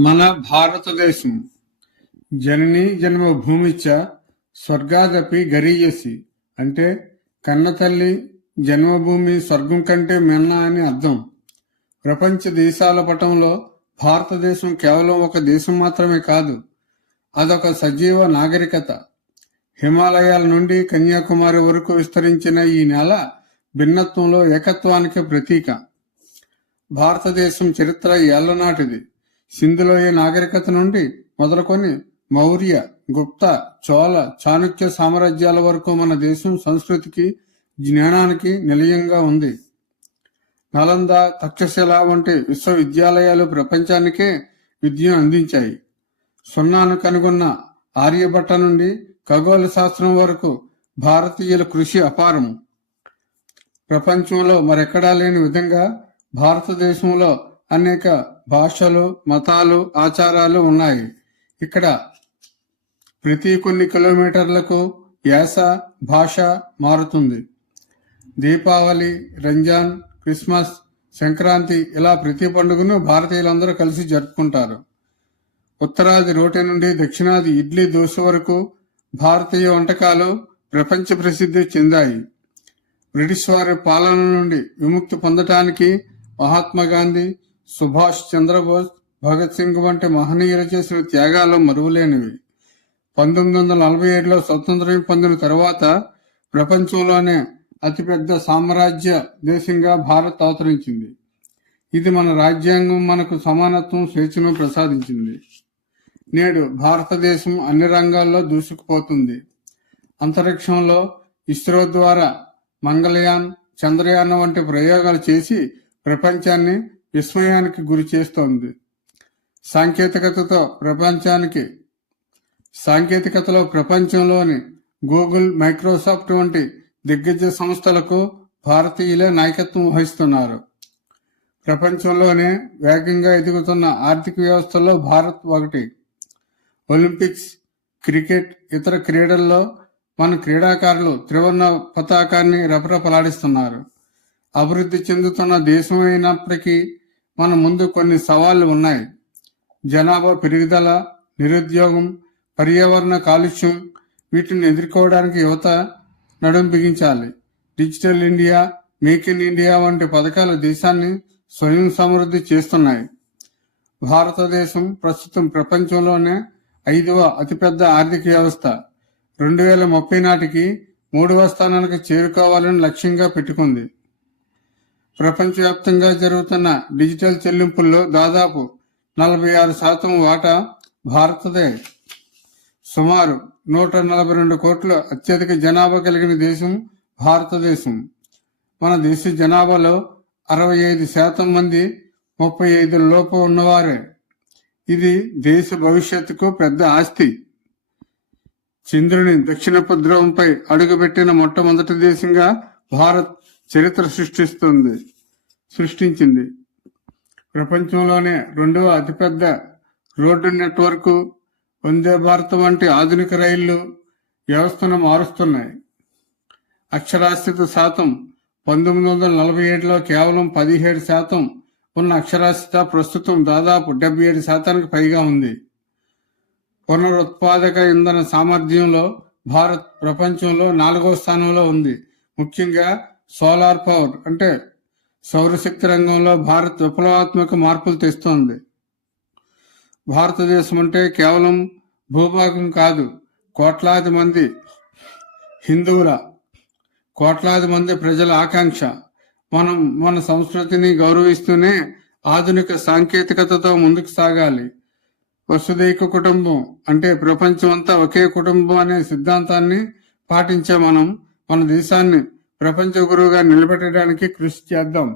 మన భారతదేశం జననీ జన్మభూమిచ్చ స్వర్గాదపి గరీయసి. అంటే కన్నతల్లి జన్మభూమి స్వర్గం కంటే మిన్న అని అర్థం. ప్రపంచ దేశాల పటంలో భారతదేశం కేవలం ఒక దేశం మాత్రమే కాదు అదొక సజీవ నాగరికత. హిమాలయాల నుండి కన్యాకుమారి వరకు విస్తరించిన ఈ నేల భిన్నత్వంలో ఏకత్వానికి ప్రతీక. భారతదేశం చరిత్ర ఏళ్ళనాటిది సింధులోయ నాగరికత నుండి మొదలుకొని మౌర్య గుప్త చోళ చాణుక్య సామ్రాజ్యాల వరకు మన దేశం సంస్కృతికి జ్ఞానానికి నిలయంగా ఉంది. నలంద తక్షశిల వంటి విశ్వవిద్యాలయాలు ప్రపంచానికే విద్యను అందించాయి. సున్నాను కనుగొన్న ఆర్యభట్ట నుండి ఖగోళ శాస్త్రం వరకు భారతీయుల కృషి అపారం ప్రపంచంలో మరెక్కడా లేని విధంగా భారతదేశంలో అనేక భాషలు మతాలు ఆచారాలు ఉన్నాయి. ఇక్కడ ప్రతి కొన్ని కిలోమీటర్లకు యాస భాష మారుతుంది. దీపావళి రంజాన్ క్రిస్మస్ సంక్రాంతి ఇలా ప్రతి పండుగను భారతీయులందరూ కలిసి జరుపుకుంటారు. ఉత్తరాది రోటి నుండి దక్షిణాది ఇడ్లీ దోశ వరకు భారతీయ వంటకాలు ప్రపంచ ప్రసిద్ధి చెందాయి. బ్రిటిష్ వారి పాలన నుండి విముక్తి పొందటానికి మహాత్మా గాంధీ సుభాష్ చంద్రబోస్ భగత్ సింగ్ వంటి మహనీయులు చేసిన త్యాగాలు మరువలేనివి. పంతొమ్మిది వందల నలభై ఏడులో స్వతంత్రం పొందిన తరువాత ప్రపంచంలోనే అతిపెద్ద సామ్రాజ్య దేశంగా భారత్ అవతరించింది. ఇది మన రాజ్యాంగం మనకు సమానత్వం స్వేచ్ఛను ప్రసాదించింది. నేడు భారతదేశం అన్ని రంగాల్లో దూసుకుపోతుంది. అంతరిక్షంలో ఇస్రో ద్వారా మంగళయాన్ చంద్రయాన్ వంటి ప్రయోగాలు చేసి ప్రపంచాన్ని విస్మయానికి గురి చేస్తోంది. సాంకేతికతతో ప్రపంచానికి సాంకేతికతలో ప్రపంచంలోని గూగుల్ మైక్రోసాఫ్ట్ వంటి దిగ్గజ సంస్థలకు భారతీయులే నాయకత్వం వహిస్తున్నారు. ప్రపంచంలోనే వేగంగా ఎదుగుతున్న ఆర్థిక వ్యవస్థల్లో భారత్ ఒకటి. ఒలింపిక్స్ క్రికెట్ ఇతర క్రీడల్లో మన క్రీడాకారులు త్రివర్ణ పతాకాన్ని రెపరెపలాడిస్తున్నారు. అభివృద్ధి చెందుతున్న దేశం అయినప్పటికీ మన ముందు కొన్ని సవాళ్ళు ఉన్నాయి. జనాభా పెరుగుదల నిరుద్యోగం పర్యావరణ కాలుష్యం వీటిని ఎదుర్కోవడానికి యువత నడుం బిగించాలి. Digital India make in India వంటి పథకాలు దేశాన్ని స్వయం సమృద్ధి చేస్తున్నాయి. భారతదేశం ప్రస్తుతం ప్రపంచంలోనే ఐదవ అతిపెద్ద ఆర్థిక వ్యవస్థ. రెండు వేల ముప్పై నాటికి మూడవ స్థానానికి చేరుకోవాలని లక్ష్యంగా పెట్టుకుంది. ప్రపంచవ్యాప్తంగా జరుగుతున్న డిజిటల్ చెల్లింపుల్లో దాదాపు నలభై ఆరు శాతం వాటా భారతదే. సుమారు నూట నలభై రెండు కోట్ల అత్యధిక జనాభా కలిగిన దేశం భారతదేశం. మన దేశ జనాభాలో అరవై ఐదు శాతం మంది ముప్పై ఐదు లోపు ఉన్నవారే. ఇది దేశ భవిష్యత్తుకు పెద్ద ఆస్తి. చంద్రుని దక్షిణపు ధ్రువంపై అడుగుపెట్టిన మొట్టమొదటి దేశంగా భారత్ చరిత్ర సృష్టిస్తుంది సృష్టించింది. ప్రపంచంలోనే రెండవ అతిపెద్ద రోడ్డు నెట్వర్క్ వందే భారత్ వంటి ఆధునిక రైళ్ళు వ్యవస్థను మారుస్తున్నాయి. అక్షరాస్యత శాతం పంతొమ్మిది వందల నలభై ఏడులో కేవలం పదిహేడు శాతం ఉన్న అక్షరాస్యత ప్రస్తుతం దాదాపు డెబ్బై ఏడు శాతానికి పైగా ఉంది. పునరుత్పాదక ఇంధన సామర్థ్యంలో భారత్ ప్రపంచంలో నాలుగో స్థానంలో ఉంది. ముఖ్యంగా సోలార్ పవర్ అంటే సౌరశక్తి రంగంలో భారత్ విప్లవాత్మక మార్పులు తెస్తోంది. భారతదేశం అంటే కేవలం భూభాగం కాదు కోట్లాది మంది హిందువుల కోట్లాది మంది ప్రజల ఆకాంక్ష. మనం మన సంస్కృతిని గౌరవిస్తూనే ఆధునిక సాంకేతికతతో ముందుకు సాగాలి. వసుదైక కుటుంబం అంటే ప్రపంచం అంతా ఒకే కుటుంబం అనే సిద్ధాంతాన్ని పాటించే మనం మన దేశాన్ని ప్రపంచ గురువుగా నిలబెట్టడానికి కృషి చేద్దాం.